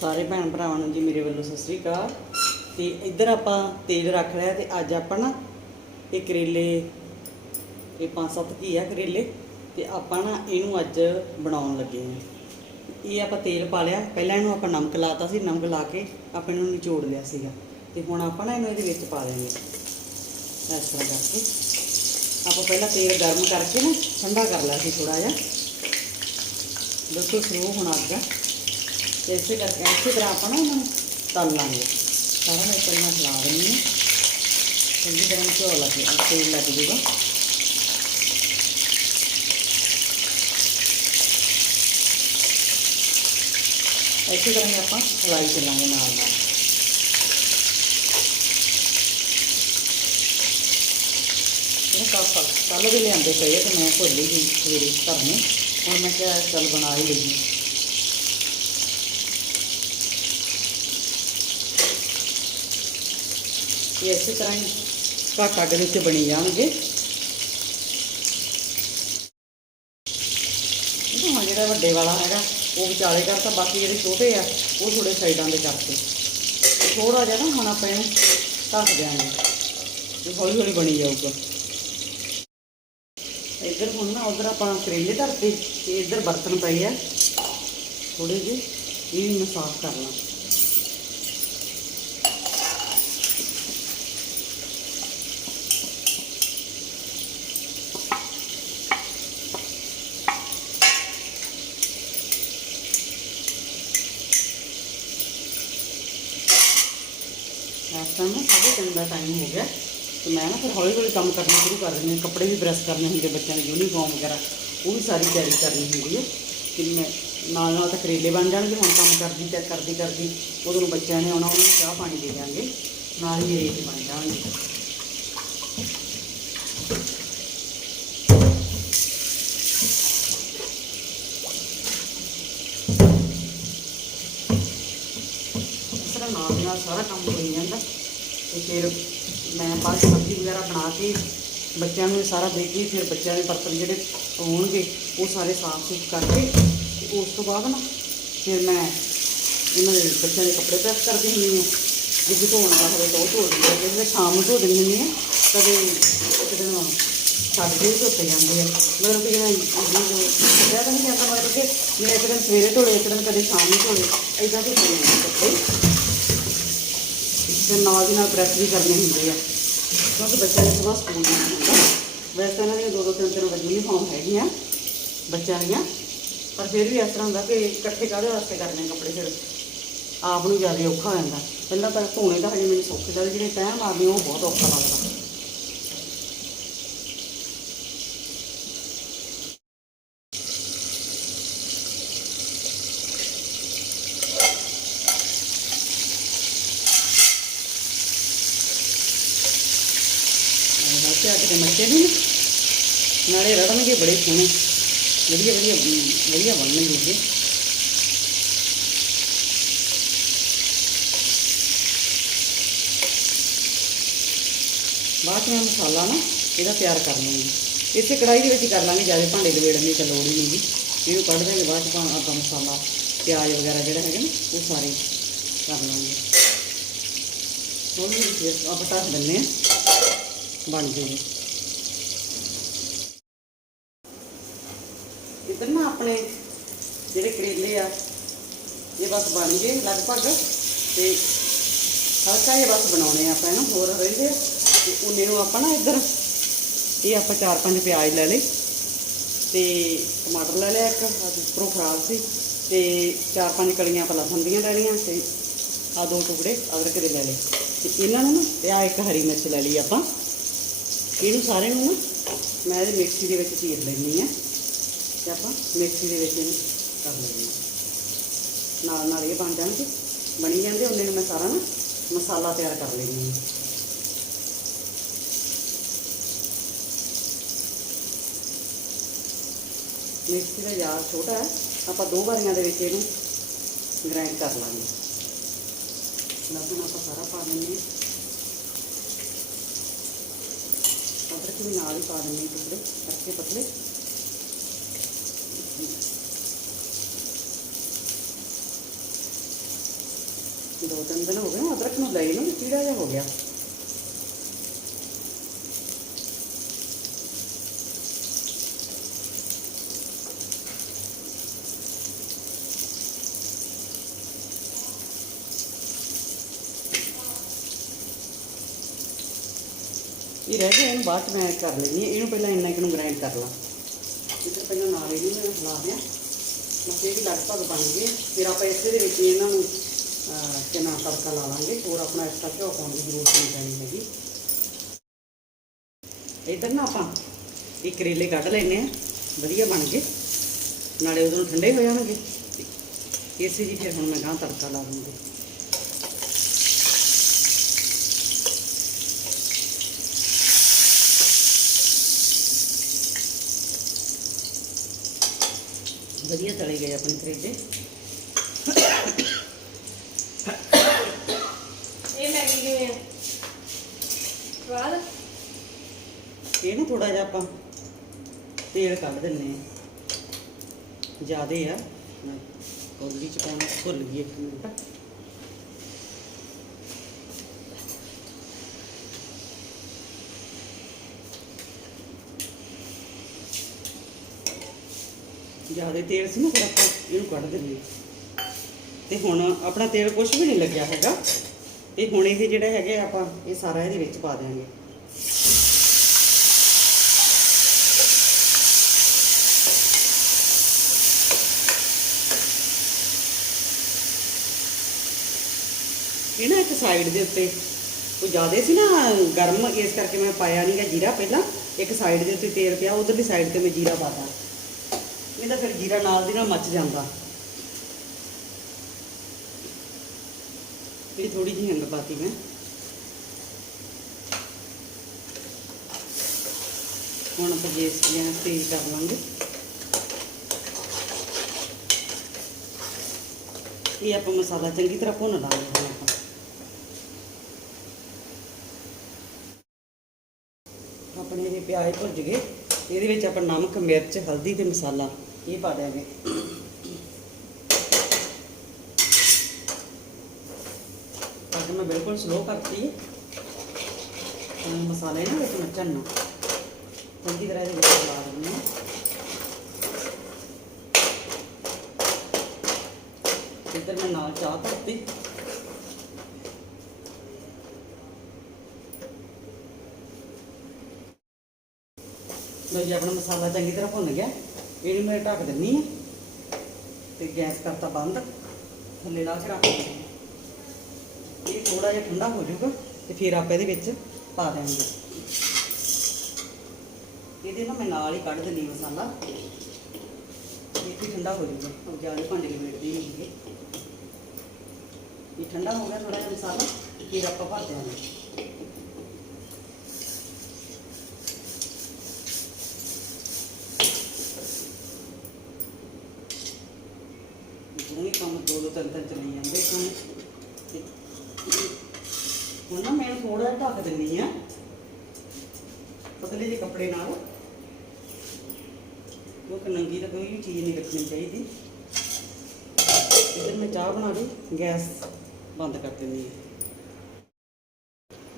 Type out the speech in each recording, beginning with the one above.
ਸਾਰੇ ਭੈਣ ਭਰਾਵਾਂ ਨੂੰ ਜੀ ਮੇਰੇ ਵੱਲੋਂ ਸਤਿ ਸ੍ਰੀ ਅਕਾਲ। ਤੇ ਇੱਧਰ ਆਪਾਂ ਤੇਲ ਰੱਖ ਲਿਆ ਤੇ ਅੱਜ ਆਪਾਂ ਨਾ ਇਹ ਕਰੇਲੇ, ਇਹ ਪੰਜ ਸੱਤ ਕੀ ਆ ਕਰੇਲੇ, ਤੇ ਆਪਾਂ ਨਾ ਇਹਨੂੰ ਅੱਜ ਬਣਾਉਣ ਲੱਗੇ ਹਾਂ। ਇਹ ਆਪਾਂ ਤੇਲ ਪਾ ਲਿਆ, ਪਹਿਲਾਂ ਇਹਨੂੰ ਆਪਾਂ ਨਮਕ ਲਾਤਾ ਸੀ, ਨਮਕ ਲਾ ਕੇ ਆਪਾਂ ਇਹਨੂੰ ਨਿਚੋੜ ਲਿਆ ਸੀਗਾ। ਤੇ ਹੁਣ ਆਪਾਂ ਨਾ ਇਹਨੂੰ ਇਹਦੇ ਵਿੱਚ ਪਾ ਦੇਵਾਂਗੇ। ਇਸ ਤਰ੍ਹਾਂ ਕਰਕੇ। ਆਪਾਂ ਪਹਿਲਾਂ ਤੇਲ ਗਰਮ ਕਰਕੇ ਨਾ ਠੰਡਾ ਕਰ ਲਿਆ ਸੀ ਥੋੜਾ ਜਿਹਾ। ਬਿਲਕੁਲ ਸਲੋ ਹੋਣਾ ਅੱਗਾ ਤੇ ਇਸੇ ਕਰਕੇ ਇਸੇ ਤਰ੍ਹਾਂ ਆਪਾਂ ਨਾ ਇਹਨਾਂ ਨੂੰ ਤਲ ਲਾਂਗੇ। ਸਾਰਾ ਮੈਂ ਪਹਿਲਾਂ ਹਿਲਾ ਦਿੰਦੀ ਹਾਂ। ਚੰਗੀ ਤਰ੍ਹਾਂ ਘਿਓ ਲੱਗੇ ਤੇਲ ਲੱਗ ਜੂਗਾ। ਇਸੇ ਤਰ੍ਹਾਂ ਹੀ ਆਪਾਂ ਹਲਾਈ ਚੱਲਾਂਗੇ ਨਾਲ ਨਾਲ। ਇਹ ਕੱਪ ਕੱਲ ਵੀ ਲਿਆਂਦੇ ਪਏ ਆ ਤੇ ਮੈਂ ਭੁੱਲ ਹੀ ਗਈ ਸਵੇਰੇ ਧਰਨੇ ਹੁਣ ਮੈਂ ਕਿਹਾ ਚੱਲ ਬਣਾ ਹੀ ਲਈ ਇਹ ਇਸੇ ਤਰ੍ਹਾਂ ਹੀ ਘੱਟ ਅੱਗ ਵਿੱਚ ਬਣੀ ਜਾਣਗੇ। ਇਹ ਤਾਂ ਜਿਹੜਾ ਵੱਡੇ ਵਾਲਾ ਹੈਗਾ, ਉਹ ਵਿਚਾਲੇ ਕਰਤਾ ਬਾਕੀ ਜਿਹੜੇ ਛੋਟੇ ਆ, ਉਹ ਥੋੜੇ ਸਾਈਡਾਂ ਦੇ ਕਰਤੇ ਥੋੜਾ ਜਿਹਾ ਨਾ ਹੁਣ ਆਪਾਂ ਇਹਨੂੰ ਢੱਕ ਦਿਆਂਗੇ। ਤੇ ਹੌਲੀ ਹੌਲੀ ਬਣੀ ਜਾਊਗਾ। ਇੱਧਰ ਹੁਣ ਨਾ ਉਧਰ ਆਪਾਂ ਕਰੇਲੇ ਧਰਤੇ, ਤੇ ਇੱਧਰ ਬਰਤਨ ਪਏ ਆ। ਥੋੜੇ ਜਿਹੇ ਇਹ ਵੀ ਮੈਂ ਸਾਫ਼ ਕਰ ਲਾਂ ਇਸ ਟਾਈਮ ਨਾ ਸਾਢੇ ਤਿੰਨ ਦਾ ਟਾਈਮ ਹੋ ਗਿਆ ਤੇ ਮੈਂ ਨਾ ਫਿਰ ਹੌਲੀ ਹੌਲੀ ਕੰਮ ਕਰਨਾ ਸ਼ੁਰੂ ਕਰ ਦਿੰਦੀ ਹਾਂ ਕੱਪੜੇ ਵੀ ਪ੍ਰੈਸ ਕਰਨੇ ਹੁੰਦੇ ਬੱਚਿਆਂ ਦੇ ਯੂਨੀਫਾਰਮ ਵਗੈਰਾ ਉਹ ਵੀ ਸਾਰੀ ਤਿਆਰੀ ਕਰਨੀ ਹੁੰਦੀ ਹੈ ਕਿ ਮੈਂ ਨਾਲ ਨਾਲ ਤਾਂ ਕਰੇਲੇ ਬਣ ਜਾਣਗੇ, ਹੁਣ ਕੰਮ ਕਰਦੀ ਤੇ ਕਰਦੀ ਕਰਦੀ ਉਦੋਂ ਨੂੰ ਬੱਚਿਆਂ ਨੇ ਆਉਣਾ, ਉਹਨਾਂ ਨੂੰ ਚਾਹ ਪਾਣੀ ਦੇ ਦਿਆਂਗੇ, ਨਾਲ ਹੀ ਮੇਰੇ ਬਣ ਜਾਣਗੇ। ਇਸ ਤਰ੍ਹਾਂ ਨਾਲ ਦੀ ਨਾਲ ਸਾਰਾ ਕੰਮ ਹੋਈ ਜਾਂਦਾ। ਤੇ ਫਿਰ ਮੈਂ ਬਾਅਦ 'ਚ ਸਬਜ਼ੀ ਵਗੈਰਾ ਬਣਾ ਕੇ ਬੱਚਿਆਂ ਨੂੰ ਇਹ ਸਾਰਾ ਦੇ ਕੇ ਫਿਰ ਬੱਚਿਆਂ ਦੇ ਬਰਤਨ ਜਿਹੜੇ ਹੋਣਗੇ ਉਹ ਸਾਰੇ ਸਾਫ਼ ਸੁਥ ਕਰਕੇ ਤੇ ਉਸ ਤੋਂ ਬਾਅਦ ਨਾ ਫਿਰ ਮੈਂ ਇਹਨਾਂ ਦੇ ਬੱਚਿਆਂ ਦੇ ਕੱਪੜੇ ਪ੍ਰੈਸ ਕਰਦੀ ਹੁੰਦੀ ਹਾਂ। ਜੇ ਕੋਈ ਧੋਣ ਦਾ ਹੋਵੇ ਤਾਂ ਉਹ ਧੋ ਦਿੰਦੀ ਹਾਂ ਜੇ ਸ਼ਾਮ ਨੂੰ ਧੋ ਦਿੰਦੀ ਹੁੰਦੀ ਹਾਂ, ਕਦੇ ਇੱਕ ਦਿਨ ਛੱਡ ਕੇ ਵੀ ਧੋਤੇ ਜਾਂਦੇ ਆ। ਮਤਲਬ ਕਿ ਜਿਹੜਾ ਜਿਹੜਾ ਤਾਂ ਨਹੀਂ ਜਾਂਦਾ, ਮਤਲਬ ਕਿ ਮੈਂ ਇੱਕ ਦਿਨ ਸਵੇਰੇ ਧੋਲੇ ਇੱਕ ਦਿਨ ਕਦੇ ਸ਼ਾਮ ਨੂੰ ਧੋਲੇ ਐਦਾਂ ਧੋਤੇ ਜਾਂਦੇ ਕੱਪੜੇ। ਫਿਰ ਨਾਲ ਦੀ ਨਾਲ ਪ੍ਰੈਸ ਵੀ ਕਰਨੇ ਹੁੰਦੇ ਆ। ਕਿਉਂਕਿ ਬੱਚਿਆਂ ਨੇ ਸਵੇਰ ਸਕੂਲ ਜਾਣਾ ਹੁੰਦਾ। ਵੈਸੇ ਇਹਨਾਂ ਦੀਆਂ ਦੋ ਦੋ ਤਿੰਨ ਤਿੰਨ ਵਜੇ ਯੂਨੀਫਾਰਮ ਹੈਗੀਆਂ ਬੱਚਿਆਂ ਦੀਆਂ। ਪਰ ਫਿਰ ਵੀ ਇਸ ਤਰ੍ਹਾਂ ਹੁੰਦਾ ਕਿ ਇਕੱਠੇ ਕਾਹਦੇ ਵਾਸਤੇ ਕਰਨੇ ਕੱਪੜੇ ਫਿਰ? ਆਪ ਨੂੰ ਜ਼ਿਆਦਾ ਔਖਾ ਹੋ ਜਾਂਦਾ। ਪਹਿਲਾਂ ਤਾਂ ਧੋਣੇ ਦਾ ਹਜੇ ਮੈਨੂੰ ਸੌਖੇ ਲੱਗਦੇ, ਜਿਹੜੇ ਤੈਅ ਮਾਰਨੇ ਉਹ ਬਹੁਤ ਔਖਾ ਲੱਗਦਾ। ਹਾਂ ਤੇ ਅੱਜ ਦੇ ਮੱਛੇ ਵੀ ਨੇ। ਨਾਲੇ ਰੜਨਗੇ ਬੜੇ ਸੋਹਣੇ। ਵਧੀਆ ਵਧੀਆ ਵਧੀਆ ਬਣਨਗੇ ਇਹ ਬਾਅਦ 'ਚ ਮੈਂ ਮਸਾਲਾ ਨਾ ਇਹਦਾ ਤਿਆਰ ਕਰ ਲਵਾਂਗੀ। ਇਸੇ ਕੜਾਈ ਦੇ ਵਿੱਚ ਹੀ ਕਰ ਲਾਂਗੇ, ਜ਼ਿਆਦਾ ਭਾਂਡੇ ਦੇ ਵੇੜਨ ਦੀ ਤਾਂ ਲੋੜ ਹੀ ਨਹੀਂ ਗੀ ਇਹਨੂੰ ਕੱਢ ਦਿਆਂਗੇ ਬਾਅਦ 'ਚ ਭਾਂ ਆਪਾਂ ਮਸਾਲਾ, ਪਿਆਜ਼ ਵਗੈਰਾ ਜਿਹੜਾ ਹੈਗਾ ਨਾ, ਉਹ ਸਾਰੇ ਕਰ ਲਾਂਗੇ। ਹੌਲੀ ਹੌਲੀ ਫਿਰ ਆਪਾਂ ਢੱਕ ਦਿੰਦੇ ਹਾਂ। ਬਣ ਜੂਗੀ ਇੱਧਰ ਨਾ ਆਪਣੇ ਜਿਹੜੇ ਕਰੇਲੇ ਆ, ਇਹ ਬਸ ਬਣ ਗਏ ਲਗਭਗ ਤੇ ਹਲਕਾ ਜਿਹਾ ਬਸ ਬਣਾਉਣੇ ਆ ਆਪਾਂ ਇਹਨੂੰ, ਹੋਰ ਰਹਿੰਦੇ ਆ ਤੇ ਉਹਨੇ ਨੂੰ ਆਪਾਂ ਨਾ ਇੱਧਰ, ਇਹ ਆਪਾਂ ਚਾਰ ਪੰਜ ਪਿਆਜ਼ ਲੈ ਲਏ ਤੇ ਟਮਾਟਰ ਲੈ ਲਿਆ ਇੱਕ ਉੱਪਰੋਂ ਖਰਾਬ ਸੀ ਤੇ ਚਾਰ ਪੰਜ ਕਲੀਆਂ ਆਪਾਂ ਲਸਣ ਦੀਆਂ ਲੈਣੀਆਂ ਤੇ ਆ ਦੋ ਟੁਕੜੇ ਅਦਰਕ ਦੇ ਲੈ ਲਏ। ਤੇ ਇਹਨਾਂ ਨੂੰ ਨਾ, ਤੇ ਆ ਇੱਕ ਹਰੀ ਮਿਰਚ ਲੈ ਲਈ ਆਪਾਂ। ਇਹਨੂੰ ਸਾਰੇ ਨੂੰ ਨਾ ਮੈਂ ਇਹਦੇ ਮਿਕਸੀ ਦੇ ਵਿੱਚ ਚੀਰ ਲੈਣੀ ਆ ਤੇ ਆਪਾਂ ਮਿਕਸੀ ਦੇ ਵਿੱਚ ਇਹਨੂੰ ਕਰ ਲੈਣੀ ਨਾਲ ਨਾਲ ਇਹ ਬਣ ਜਾਣਗੇ। ਬਣੀ ਜਾਂਦੇ, ਉਹਨੇ ਨੂੰ ਮੈਂ ਸਾਰਾ ਨਾ ਮਸਾਲਾ ਤਿਆਰ ਕਰ ਲੈਣੀ ਆ ਮਿਕਸੀ ਦਾ ਜਾਰ ਛੋਟਾ ਹੈ, ਆਪਾਂ ਦੋ ਵਾਰੀਆਂ ਦੇ ਵਿੱਚ ਇਹਨੂੰ ਗ੍ਰਾਈਂਡ ਕਰ ਲਾਂਗੇ। ਲਸਣ ਆਪਾਂ ਸਾਰਾ ਪਾ ਦਿੰਦੇ ਹਾਂ। ਅਦਰਕ ਵੀ ਨਾਲ ਹੀ ਪਾ ਦਿੰਦੇ ਹਾਂ ਟੁਕੜੇ ਕੱਚੇ ਪਤਲੇ। ਦੋ ਤਿੰਨ ਦਿਨ ਹੋ ਗਏ ਨਾ, ਅਦਰਕ ਨੂੰ ਲਈ ਨੂੰ ਕੀੜਾ ਜਿਹਾ ਹੋ ਗਿਆ। ਇਹ ਰਹਿ ਗਿਆ ਇਹਨੂੰ ਬਾਅਦ ਚ ਮੈਂ ਕਰ ਲੈਣੀ ਹੈ। ਇਹਨੂੰ ਪਹਿਲਾਂ ਇੰਨਾ ਕੁ ਨੂੰ ਗ੍ਰਾਈਂਡ ਕਰ ਲਾਂ। ਇੱਧਰ ਪਹਿਲਾਂ ਨਾਲ ਇਹਨੂੰ ਮੈਂ ਹਿਲਾ ਦਿਆਂ। ਮੱਕੇ ਵੀ ਲਗਭਗ ਬਣ ਗਏ। ਫਿਰ ਆਪਾਂ ਇਸੇ ਦੇ ਵਿੱਚ ਇਹਨਾਂ ਨੂੰ ਅਹ, ਕਿੰਨਾ ਤੜਕਾ ਲਾ ਲਾਂਗੇ। ਹੋਰ ਆਪਣਾ ਐਕਸਟਰਾ ਘਿਓ ਪਾਉਣ ਦੀ ਜ਼ਰੂਰਤ ਨਹੀਂ ਪੈਣੀ ਹੈਗੀ। ਇੱਧਰ ਨਾ ਆਪਾਂ ਇਹ ਕਰੇਲੇ ਕੱਢ ਲੈਨੇ ਆ ਵਧੀਆ ਬਣ ਗਏ। ਨਾਲੇ ਉਦੋਂ ਠੰਡੇ ਹੋ ਜਾਣਗੇ। ਇਸੇ ਜੀ ਫਿਰ ਹੁਣ ਮੈਂ ਗਾਂ ਤੜਕਾ ਲਾ ਦੂੰਗੀ। ਵਧੀਆ ਤਲੇ ਗਏ ਆਪਣੇ ਕਰੇਲੇ ਇਹ ਮੈਗੀ ਕਿਵੇਂ ਆ। ਸਵਾਦ? ਇਹ ਨਾ ਥੋੜਾ ਜਿਹਾ ਆਪਾਂ ਤੇਲ ਕੱਢ ਦਿੰਨੇ ਆ ਜਿਆਦੇ ਆ। ਕੌਲੀ ਚ ਪਾਉਣਾ ਭੁੱਲ ਗਈ ਇੱਕ ਮਿੰਟ। ਜਿਆਦੇ ਤੇਲ ਸੀ ਨਾ ਫਿਰ ਆਪਾਂ ਇਹਨੂੰ ਕੱਢ ਦਿੰਦੇ ਤੇ ਹੁਣ ਆਪਣਾ ਤੇਲ ਕੁਝ ਵੀ ਨਹੀਂ ਲੱਗਿਆ ਹੈਗਾ। ਤੇ ਹੁਣ ਇਹ ਜਿਹੜਾ ਹੈਗਾ ਆਪਾਂ ਇਹ ਸਾਰਾ ਇਹਦੇ ਵਿੱਚ ਪਾ ਦੇਵਾਂਗੇ ਇਹ ਨਾ ਇੱਕ ਸਾਈਡ ਦੇ ਉੱਤੇ ਉਹ ਜ਼ਿਆਦਾ ਸੀ ਨਾ ਗਰਮ, ਇਸ ਕਰਕੇ ਮੈਂ ਪਾਇਆ ਨਹੀਂਗਾ ਜੀਰਾ ਪਹਿਲਾਂ। ਇੱਕ ਸਾਈਡ ਦੇ ਉੱਤੇ ਤੇਲ ਪਿਆ, ਉਧਰਲੀ ਸਾਈਡ ਤੇ ਮੈਂ ਜੀਰਾ ਪਾਤਾ ਇਹ ਤਾਂ ਫਿਰ ਜੀਰਾ ਨਾਲ ਦੀ ਨਾਲ ਮੱਚ ਜਾਂਦਾ। ਇਹ ਥੋੜੀ ਜਿਹੀ ਹਿੰਗ ਪਾਤੀ ਮੈਂ। ਹੁਣ ਆਪਾਂ ਗੈਸ ਜਿਹੜਾ ਤੇਜ਼ ਕਰ ਲਾਂਗੇ। ਇਹ ਆਪਾਂ ਮਸਾਲਾ ਚੰਗੀ ਤਰ੍ਹਾਂ ਭੁੰਨ ਲਾਂਗੇ ਹੁਣ ਆਪਾਂ। ਆਪਣੇ ਇਹ ਪਿਆਜ਼ ਭੁੱਜ ਗਏ। ਇਹਦੇ ਵਿੱਚ ਆਪਾਂ ਨਮਕ, ਮਿਰਚ, ਹਲਦੀ ਤੇ ਮਸਾਲਾ। ਇਹ ਪਾ ਦਿਆਂਗੇ। ਅੱਜ ਮੈਂ ਬਿਲਕੁਲ ਸਲੋ ਕਰਤੀ। ਮਸਾਲੇ ਨਾ ਵਿੱਚ ਨੱਚਣ ਨਾ। ਚੰਗੀ ਤਰ੍ਹਾਂ ਇਹਦੇ ਵਿੱਚ ਲਾ ਦਿੰਦੇ ਹਾਂ। ਇੱਧਰ ਮੈਂ ਨਾਲ ਚਾਹ ਧਰਤੀ। ਲੋ ਜੀ, ਆਪਣਾ ਮਸਾਲਾ ਚੰਗੀ ਤਰ੍ਹਾਂ ਭੁੰਨ ਗਿਆ। ਇਹਨੂੰ ਮੈਂ ਢੱਕ ਦਿੰਨੀ ਆ ਤੇ ਗੈਸ ਕਰਤਾ ਬੰਦ, ਥੱਲੇ ਲਾ ਕੇ ਰੱਖ। ਦਿੰਦੀ ਹਾਂ। ਇਹ ਥੋੜਾ ਜਿਹਾ ਠੰਡਾ ਹੋ ਜਾਊਗਾ ਤੇ ਫਿਰ ਆਪਾਂ ਇਹਦੇ ਵਿੱਚ ਪਾ ਦੇਵਾਂਗੇ। ਇਹਦੇ ਨਾਲ ਮੈਂ ਨਾਲ ਹੀ ਕੱਢ ਦਿੰਦੀ ਮਸਾਲਾ। ਇਹ ਵੀ ਠੰਡਾ ਹੋ ਜਾਊਗਾ ਉਹ ਜ਼ਿਆਦਾ ਭਾਂਡੇ ਦੇ ਵੇੜਦੀ ਨਹੀਂ ਇਹ ਠੰਡਾ ਹੋ ਗਿਆ ਥੋੜਾ ਜਿਹਾ ਮਸਾਲਾ ਫਿਰ ਆਪਾਂ ਭਰ ਦੇਵਾਂਗੇ ਦੋਵੇਂ ਕੰਮ ਦੋ ਦੋ ਤਿੰਨ ਤਿੰਨ ਚੱਲੀ ਜਾਂਦੇ ਕੰਮ ਤੇ ਹੁਣ ਨਾ ਮੈਂ ਥੋੜਾ ਜਿਹਾ ਢੱਕ ਦਿੰਨੀ ਆ। ਪਤਲੇ ਜਿਹੇ ਕੱਪੜੇ ਨਾਲ। ਕਿਉਂਕਿ ਨੰਗੀ ਤਾਂ ਕੋਈ ਵੀ ਚੀਜ਼ ਨਹੀਂ ਰੱਖਣੀ ਚਾਹੀਦੀ। ਇੱਧਰ ਮੈਂ ਚਾਹ ਬਣਾ ਲਈ, ਗੈਸ ਬੰਦ ਕਰ ਦਿੰਦੀ ਹਾਂ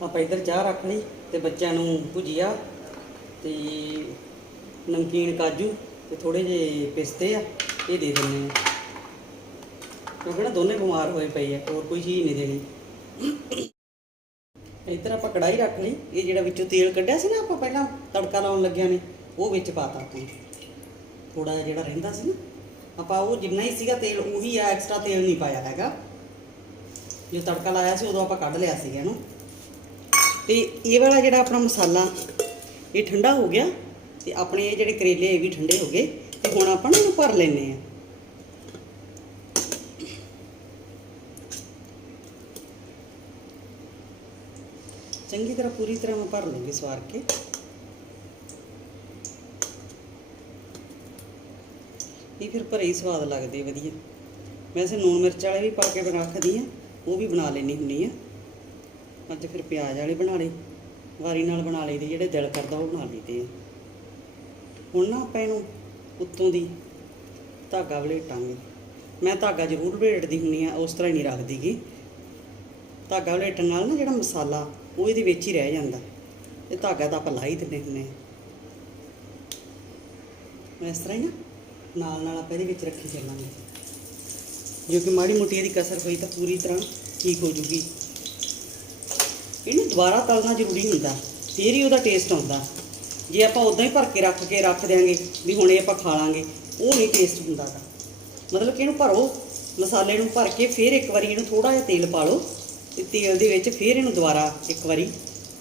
ਆਪਾਂ ਇੱਧਰ ਚਾਹ ਰੱਖ ਲਈ ਤੇ ਬੱਚਿਆਂ ਨੂੰ ਭੁਜੀਆ ਤੇ ਨਮਕੀਨ, ਕਾਜੂ ਤੇ ਥੋੜੇ ਜਿਹੇ ਪਿਸਤੇ ਆ, ਇਹ ਦੇ ਦਿੰਦੇ ਆ। ਕਿਉਂਕਿ ਨਾ ਦੋਨੇ ਬਿਮਾਰ ਹੋਏ ਪਏ ਆ, ਹੋਰ ਕੋਈ ਚੀਜ਼ ਨਹੀਂ ਦੇਣੀ। ਇੱਧਰ ਆਪਾਂ ਕੜਾਈ ਰੱਖ ਲਈ। ਇਹ ਜਿਹੜਾ ਵਿੱਚੋਂ ਤੇਲ ਕੱਢਿਆ ਸੀ ਨਾ ਆਪਾਂ ਪਹਿਲਾਂ, ਤੜਕਾ ਲਾਉਣ ਲੱਗਿਆ ਨੇ, ਉਹ ਵਿੱਚ ਪਾਤਾ ਆਪਾਂ ਥੋੜਾ ਜਿਹਾ ਜਿਹੜਾ ਰਹਿੰਦਾ ਸੀ ਨਾ, ਆਪਾਂ ਉਹ ਜਿੰਨਾ ਹੀ ਸੀਗਾ ਤੇਲ, ਉਹੀ ਆ ਐਕਸਟਰਾ ਤੇਲ ਨਹੀਂ ਪਾਇਆ ਹੈਗਾ। ਜੋ ਤੜਕਾ ਲਾਇਆ ਸੀ, ਉਦੋਂ ਆਪਾਂ ਕੱਢ ਲਿਆ ਸੀਗਾ ਇਹਨੂੰ। ਤੇ ਇਹ ਵਾਲਾ ਜਿਹੜਾ ਆਪਣਾ ਮਸਾਲਾ, ਇਹ ਠੰਡਾ ਹੋ ਗਿਆ। ਤੇ ਆਪਣੇ ਇਹ ਜਿਹੜੇ ਕਰੇਲੇ, ਇਹ ਵੀ ਠੰਡੇ ਹੋ ਗਏ। ਤੇ ਹੁਣ ਆਪਾਂ ਨਾ ਇਹਨੂੰ ਭਰ ਲੈਨੇ ਆ ਚੰਗੀ ਤਰ੍ਹਾਂ ਪੂਰੀ ਤਰ੍ਹਾਂ ਮੈਂ ਭਰ ਲਵਾਂਗੀ ਸਵਾਰ ਕੇ। ਇਹ ਫਿਰ ਭਰੇ ਹੀ ਸਵਾਦ ਲੱਗਦੇ ਵਧੀਆ। ਵੈਸੇ ਨੂਨ ਮਿਰਚ ਵਾਲੇ ਵੀ ਪਾ ਕੇ ਰੱਖਦੀ ਆ, ਉਹ ਵੀ ਬਣਾ ਲੈਣੀ ਹੁੰਨੀ ਆ। ਅੱਜ ਫਿਰ ਪਿਆਜ਼ ਵਾਲੇ ਬਣਾ ਲਏ, ਵਾਰੀ ਨਾਲ ਬਣਾ ਲਈਦੇ ਜਿਹੜੇ ਦਿਲ ਕਰਦਾ ਉਹ ਬਣਾ ਲਈਦੇ ਆ। ਹੁਣ ਨਾ ਆਪਾਂ ਇਹਨੂੰ ਉੱਤੋਂ ਦੀ ਧਾਗਾ ਵਲੇਟਾਂਗੇ। ਮੈਂ ਧਾਗਾ ਜ਼ਰੂਰ ਵਲੇਟਦੀ ਹੁੰਨੀ ਆ, ਉਸ ਤਰ੍ਹਾਂ ਹੀ ਨਹੀਂ ਰੱਖਦੀਗੀ ਧਾਗਾ ਵਲੇਟਣ ਨਾਲ ਨਾ ਜਿਹੜਾ ਮਸਾਲਾ ਉਹ ਇਹਦੇ ਵਿੱਚ ਹੀ ਰਹਿ ਜਾਂਦਾ। ਇਹ ਧਾਗਾ ਤਾਂ ਆਪਾਂ ਲਾ ਹੀ ਦਿੰਦੇ ਹੁੰਦੇ ਹਾਂ ਇਸ ਤਰ੍ਹਾਂ ਹੀ ਨਾ, ਨਾਲ ਨਾਲ ਆਪਾਂ ਇਹਦੇ ਵਿੱਚ ਰੱਖੀ ਚੱਲਾਂਗੇ। ਜੋ ਕਿ ਮਾੜੀ ਮੋਟੀ ਇਹਦੀ ਕਸਰ ਹੋਈ ਤਾਂ ਪੂਰੀ ਤਰ੍ਹਾਂ ਠੀਕ ਹੋ ਜੂਗੀ। ਇਹਨੂੰ ਦੁਬਾਰਾ ਤਲਣਾ ਜ਼ਰੂਰੀ ਹੁੰਦਾ, ਫੇਰ ਹੀ ਉਹਦਾ ਟੇਸਟ ਆਉਂਦਾ। ਜੇ ਆਪਾਂ ਉਦਾਂ ਹੀ ਭਰ ਕੇ ਰੱਖ ਕੇ ਰੱਖ ਦਿਆਂਗੇ ਵੀ ਹੁਣ ਇਹ ਆਪਾਂ ਖਾ ਲਾਂਗੇ, ਉਹ ਨਹੀਂ ਟੇਸਟ ਹੁੰਦਾ ਗਾ। ਮਤਲਬ ਕਿ ਇਹਨੂੰ ਭਰੋ, ਮਸਾਲੇ ਨੂੰ ਭਰ ਕੇ ਫਿਰ ਇੱਕ ਵਾਰੀ ਇਹਨੂੰ ਥੋੜਾ ਜਿਹਾ ਤੇਲ ਪਾ ਲਓ। ਤੇ ਤੇਲ ਦੇ ਵਿੱਚ ਫਿਰ ਇਹਨੂੰ ਦੁਬਾਰਾ ਇੱਕ ਵਾਰੀ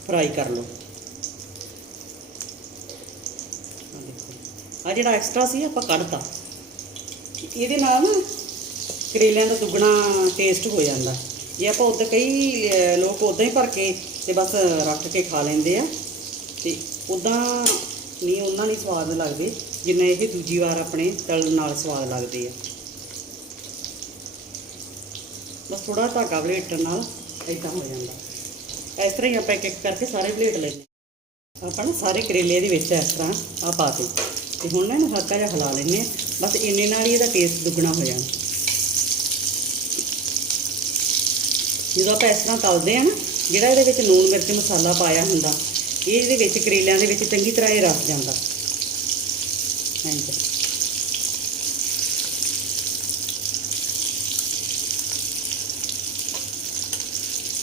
ਫਰਾਈ ਕਰ ਲਓ। ਆਹ ਆ ਜਿਹੜਾ ਐਕਸਟਰਾ ਸੀ, ਆਪਾਂ ਕੱਢਤਾ। ਇਹਦੇ ਨਾਲ ਨਾ ਕਰੇਲਿਆਂ ਦਾ ਦੁੱਗਣਾ ਟੇਸਟ ਹੋ ਜਾਂਦਾ। ਜੇ ਆਪਾਂ ਉੱਦਾਂ ਕਈ ਲੋਕ ਉਦਾਂ ਹੀ ਭਰ ਕੇ ਤੇ ਬਸ ਰੱਖ ਕੇ ਖਾ ਲੈਂਦੇ ਆ, ਤੇ ਉਦਾਂ ਨਹੀਂ ਉਹਨਾਂ ਨਹੀਂ ਸਵਾਦ ਲੱਗਦੇ, ਜਿੰਨਾ ਇਹ ਦੂਜੀ ਵਾਰ ਆਪਣੇ ਤਲ ਨਾਲ ਸਵਾਦ ਲੱਗਦੇ ਆ। ਬਸ ਥੋੜਾ ਧਾਗਾ ਬਲੇਟਣ ਨਾਲ ਇਦਾਂ ਹੋ ਜਾਂਦਾ। ਇਸ ਤਰ੍ਹਾਂ ਹੀ ਆਪਾਂ ਇੱਕ ਇੱਕ ਕਰਕੇ ਸਾਰੇ ਪਲੇਟ ਲੈਂਦੇ ਆਪਾਂ ਨਾ ਸਾਰੇ ਕਰੇਲੇ ਦੇ ਵਿੱਚ ਇਸ ਤਰ੍ਹਾਂ ਆ ਪਾ ਕੇ। ਤੇ ਹੁਣ ਨਾ ਇਹਨੂੰ ਹਲਕਾ ਜਿਹਾ ਹਿਲਾ ਲੈਂਦੇ ਆ ਬਸ ਇੰਨੇ ਨਾਲ ਹੀ ਇਹਦਾ ਟੇਸਟ ਦੁੱਗਣਾ ਹੋ ਜਾਣਾ। ਜਦੋਂ ਆਪਾਂ ਇਸ ਤਰ੍ਹਾਂ ਤਲਦੇ ਆ ਨਾ, ਜਿਹੜਾ ਇਹਦੇ ਵਿੱਚ ਲੂਣ ਮਿਰਚ ਮਸਾਲਾ ਪਾਇਆ ਹੁੰਦਾ, ਇਹ ਇਹਦੇ ਵਿੱਚ ਕਰੇਲਿਆਂ ਦੇ ਵਿੱਚ ਚੰਗੀ ਤਰ੍ਹਾਂ ਇਹ ਰਸ ਜਾਂਦਾ। ਹਾਂਜੀ।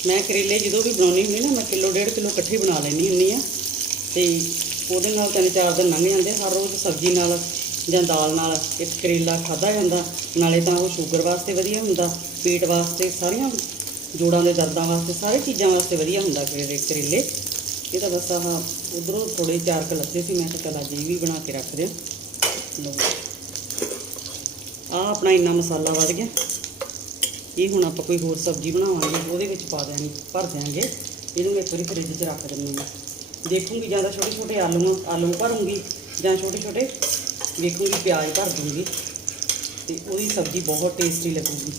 ਮੈਂ ਕਰੇਲੇ ਜਦੋਂ ਵੀ ਬਣਾਉਣੀ ਹੁੰਦੀ ਨਾ, ਮੈਂ ਕਿਲੋ ਡੇਢ ਕਿਲੋ ਇਕੱਠੇ ਬਣਾ ਲੈਣੀ ਹੁੰਦੀ ਆ ਤੇ ਉਹਦੇ ਨਾਲ ਤਿੰਨ ਚਾਰ ਦਿਨ ਲੰਘ ਜਾਂਦੇ ਹਰ ਰੋਜ਼ ਸਬਜ਼ੀ ਨਾਲ ਜਾਂ ਦਾਲ ਨਾਲ ਇੱਕ ਕਰੇਲਾ ਖਾਦਾ ਜਾਂਦਾ, ਨਾਲੇ ਤਾਂ ਉਹ ਸ਼ੂਗਰ ਵਾਸਤੇ ਵਧੀਆ ਹੁੰਦਾ, ਪੇਟ ਵਾਸਤੇ ਸਾਰੀਆਂ ਜੋੜਾਂ ਦੇ ਦਰਦਾਂ ਵਾਸਤੇ ਸਾਰੇ ਚੀਜ਼ਾਂ ਵਾਸਤੇ ਵਧੀਆ ਹੁੰਦਾ ਕਰੇਲੇ ਕਰੇਲੇ। ਇਹ ਤਾਂ ਬਸ ਆਹ ਉਧਰੋਂ ਥੋੜੇ ਚਾਰ ਕੁ ਲੱਥੇ ਸੀ, ਮੈਂ ਕਿਹਾ ਚੱਲ ਅੱਜ ਇਹ ਵੀ ਬਣਾ ਕੇ ਰੱਖ ਦਿਓ ਲਓ। ਆ ਆਪਣਾ ਇੰਨਾ ਮਸਾਲਾ ਵੱਧ ਗਿਆ। ਇਹ ਹੁਣ ਆਪਾਂ ਕੋਈ ਹੋਰ ਸਬਜ਼ੀ ਬਣਾਵਾਂਗੇ, ਉਹਦੇ ਵਿੱਚ ਪਾ ਦੇਣੀ, ਭਰ ਦਿਆਂਗੇ। ਇਹਨੂੰ ਇੱਕ ਵਾਰੀ ਫ੍ਰਿਜ 'ਚ ਰੱਖ ਦਿੰਦੀ ਹਾਂ। ਦੇਖੂੰਗੀ ਜਾਂ ਤਾਂ ਛੋਟੇ ਛੋਟੇ ਆਲੂ ਆਲੂ ਭਰੂੰਗੀ ਜਾਂ ਛੋਟੇ ਛੋਟੇ ਵੇਖੂੰਗੀ ਪਿਆਜ਼ ਭਰ ਦੂੰਗੀ ਤੇ ਉਹਦੀ ਸਬਜ਼ੀ ਬਹੁਤ ਟੇਸਟੀ ਲੱਗੂਗੀ।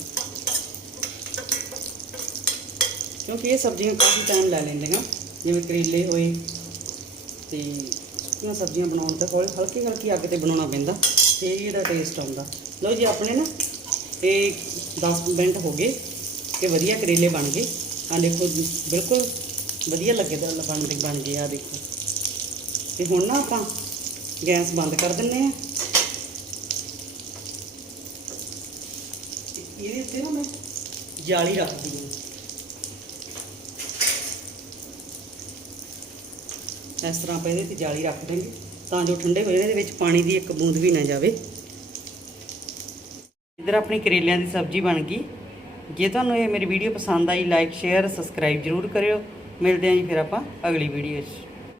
ਕਿਉਂਕਿ ਇਹ ਸਬਜ਼ੀਆਂ ਕਾਫੀ ਟਾਈਮ ਲੈ ਲੈਂਦੀਆਂ, ਜਿਵੇਂ ਕਰੇਲੇ ਹੋਏ ਤੇ ਸੁੱਕੀਆਂ ਸਬਜ਼ੀਆਂ ਬਣਾਉਣ ਤਾਂ ਹੌਲੀ ਹਲਕੀ ਹਲਕੀ ਅੱਗ ਤੇ ਬਣਾਉਣਾ ਪੈਂਦਾ ਤੇ ਇਹਦਾ ਟੇਸਟ ਆਉਂਦਾ। ਲਓ ਜੀ, ਆਪਣੇ ਨਾ ਇਹ 10 ਮਿੰਟ ਹੋ ਗਏ ਕਿ ਵਧੀਆ ਕਰੇਲੇ ਬਣ ਗਏ। ਆ ਦੇਖੋ, ਬਿਲਕੁਲ ਵਧੀਆ ਲੱਗੇ ਤਾਂ ਬਣ ਬਣ ਗਏ ਆ ਦੇਖੋ। ਤੇ ਹੁਣ ਨਾ ਆਪਾਂ ਗੈਸ ਬੰਦ ਕਰ ਦਿੰਨੇ ਆ। ਇਹਦੇ ਉੱਤੇ ਨਾ ਮੈਂ ਜਾਲੀ ਰੱਖਦੀ ਹਾਂ। ਇਸ ਤਰ੍ਹਾਂ ਆਪਾਂ ਇਹਦੇ ਤੇ ਜਾਲੀ ਰੱਖ ਦਾਂਗੇ ਤਾਂ ਜੋ ਠੰਡੇ ਹੋਏ ਇਹਦੇ ਵਿੱਚ ਪਾਣੀ ਦੀ ਇੱਕ ਬੂੰਦ ਵੀ ਨਾ ਜਾਵੇ। ਇਧਰ ਆਪਣੀ ਕਰੇਲਿਆਂ ਦੀ ਸਬਜ਼ੀ ਬਣ ਗਈ। ਜੇ ਤੁਹਾਨੂੰ ਇਹ ਮੇਰੀ ਵੀਡੀਓ ਪਸੰਦ ਆਈ ਲਾਈਕ ਸ਼ੇਅਰ ਸਬਸਕ੍ਰਾਈਬ ਜਰੂਰ ਕਰਿਓ। ਮਿਲਦੇ ਹਾਂ ਜੀ ਫਿਰ ਆਪਾਂ ਅਗਲੀ ਵੀਡੀਓ 'ਚ।